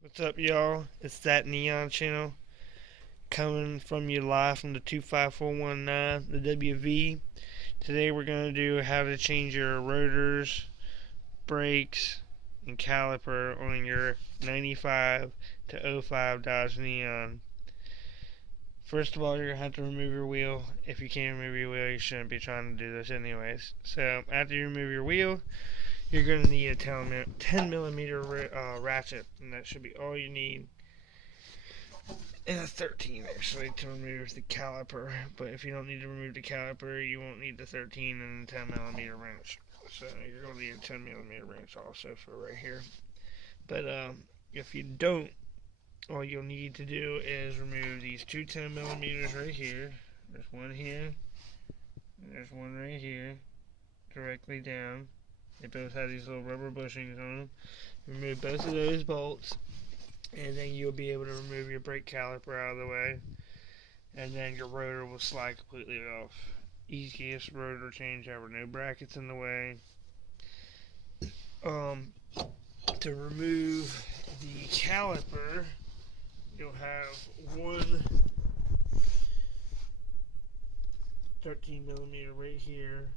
What's up, y'all? It's that Neon channel coming from you live from the 25419, the WV. Today we're going to do how to change your rotors, brakes, and caliper on your 95 to '05 Dodge Neon. First of all, you're going to have to remove your wheel. If you can't remove your wheel, you shouldn't be trying to do this anyways. So after you remove your wheel, you're going to need a 10 millimeter ratchet, and that should be all you need. And a 13 actually to remove the caliper, but if you don't need to remove the caliper, you won't need the 13 and the 10 millimeter wrench. So you're going to need a 10 millimeter wrench also for right here. But if you don't, all you'll need to do is remove these two 10 millimeters right here. There's one here, and there's one right here, directly down. They both have these little rubber bushings on them. Remove both of those bolts, and then you'll be able to remove your brake caliper out of the way, and then your rotor will slide completely off. Easiest rotor change ever. No brackets in the way. To remove the caliper, you'll have one 13 millimeter right here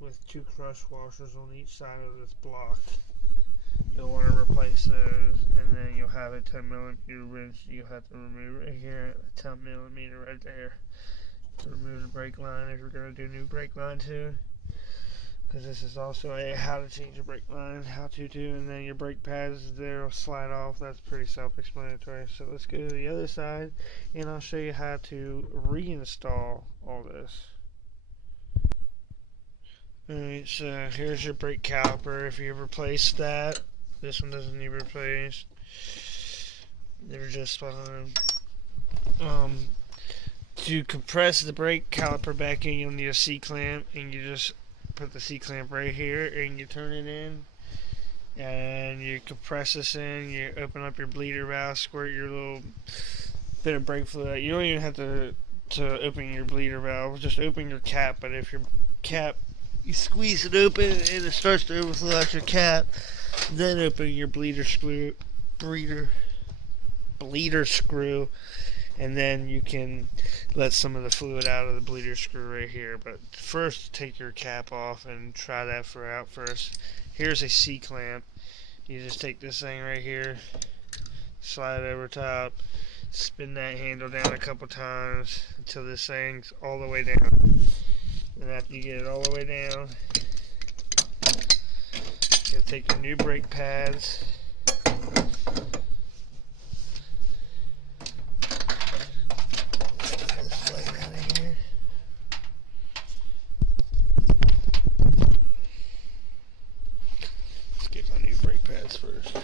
with two crush washers on each side of this block. You'll want to replace those, and then you'll have a 10 millimeter wrench you'll have to remove right here, a 10 millimeter right there to remove the brake line if you're going to do new brake line too. Because this is also a how to change your brake line, how to do, and then your brake pads there will slide off. That's pretty self-explanatory. So let's go to the other side, and I'll show you how to reinstall all this. Alright, so here's your brake caliper. If you replace that, this one doesn't need replaced. They're just fine. To compress the brake caliper back in, you'll need a C-clamp, and you just put the C-clamp right here, and you turn it in, and you compress this in. You open up your bleeder valve, squirt your little bit of brake fluid out. You don't even have to open your bleeder valve, just open your cap. But if your cap, you squeeze it open and it starts to overflow out your cap, then open your bleeder screw, and then you can let some of the fluid out of the bleeder screw right here. But first, take your cap off and try that out first. Here's a C-clamp. You just take this thing right here, slide it over top, spin that handle down a couple times until this thing's all the way down. And after you get it all the way down, you'll take your new brake pads, this light out of here. Let's get my new brake pads first.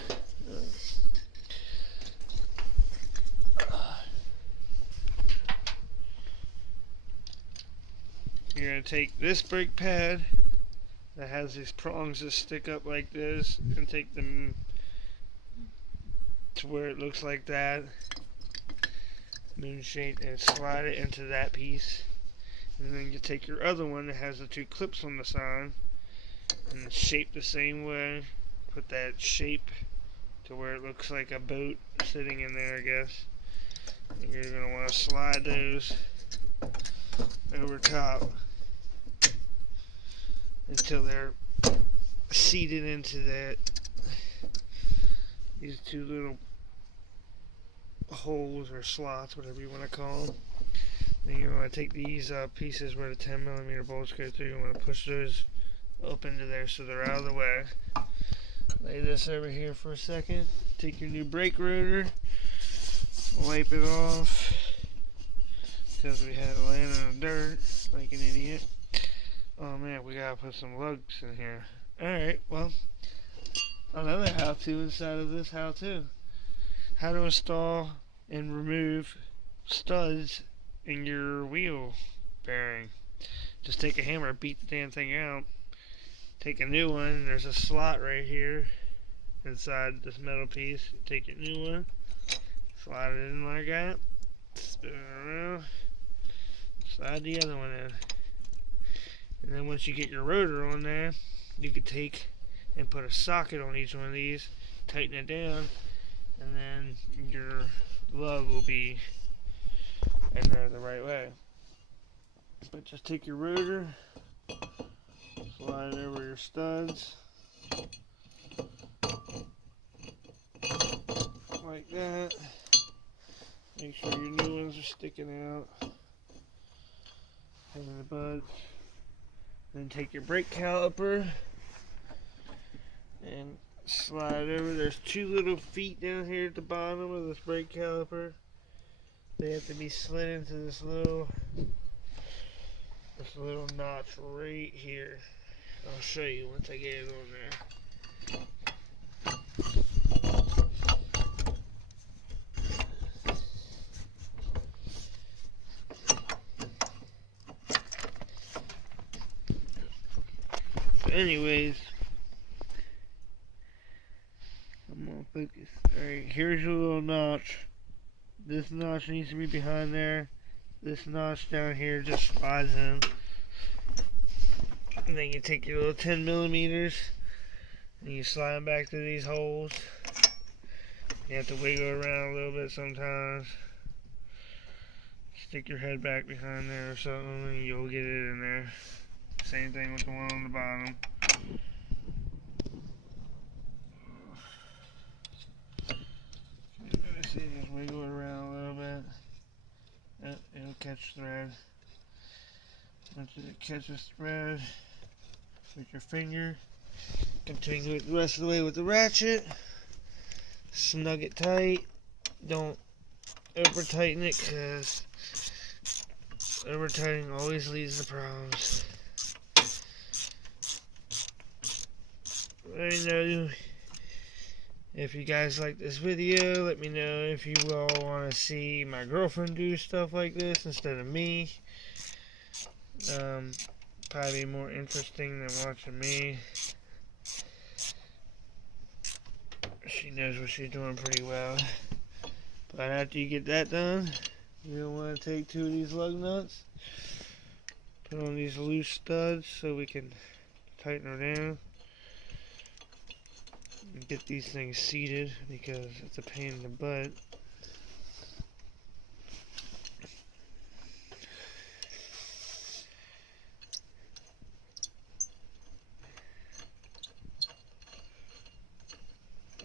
You're going to take this brake pad that has these prongs that stick up like this and take them to where it looks like that, moon shaped, and slide it into that piece. And then you take your other one that has the two clips on the side and shape the same way, put that shape to where it looks like a boat sitting in there, I guess. And you're going to want to slide those over top until they're seated into these two little holes or slots, whatever you want to call them. Then you want to take these pieces where the 10 millimeter bolts go through. You want to push those up into there so they're out of the way. Lay this over here for a second. Take your new brake rotor, wipe it off because we had it laying in the dirt like an idiot. Oh man, we gotta put some lugs in here. Alright, well, another how-to inside of this how-to. How to install and remove studs in your wheel bearing. Just take a hammer, beat the damn thing out. Take a new one. There's a slot right here inside this metal piece. Take your new one, slide it in like that, spin it around, slide the other one in. And then once you get your rotor on there, you could take and put a socket on each one of these, tighten it down, and then your lug will be in there the right way. But just take your rotor, slide it over your studs like that. Make sure your new ones are sticking out. In the butts. Then take your brake caliper and slide over. There's two little feet down here at the bottom of this brake caliper. They have to be slid into this little notch right here. I'll show you once I get it on there. Anyways, I'm gonna focus. Alright, here's your little notch. This notch needs to be behind there. This notch down here just slides in. And then you take your little 10 millimeters and you slide them back through these holes. You have to wiggle around a little bit sometimes. Stick your head back behind there or something and you'll get it in there. Same thing with the one on the bottom. See, just wiggle it around a little bit. It'll catch thread. Once it catches thread with your finger, continue it the rest of the way with the ratchet. Snug it tight. Don't over tighten it because over tightening always leads to problems. Let me know if you guys like this video. Let me know if you all want to see my girlfriend do stuff like this instead of me. Probably more interesting than watching me. She knows what she's doing pretty well. But after you get that done, you'll want to take two of these lug nuts, put on these loose studs so we can tighten her down. And get these things seated because it's a pain in the butt.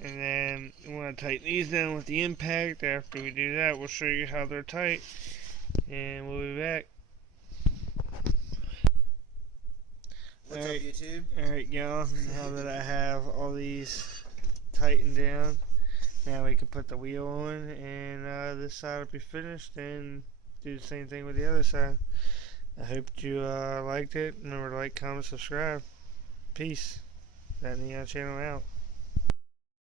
And then we want to tighten these down with the impact. After we do that, we'll show you how they're tight, and we'll be back. What's up, YouTube? Alright, y'all. Now that I have all these tightened down, now we can put the wheel on, and this side will be finished, and do the same thing with the other side. I hope you liked it. Remember to like, comment, subscribe. Peace. That Neon Channel out.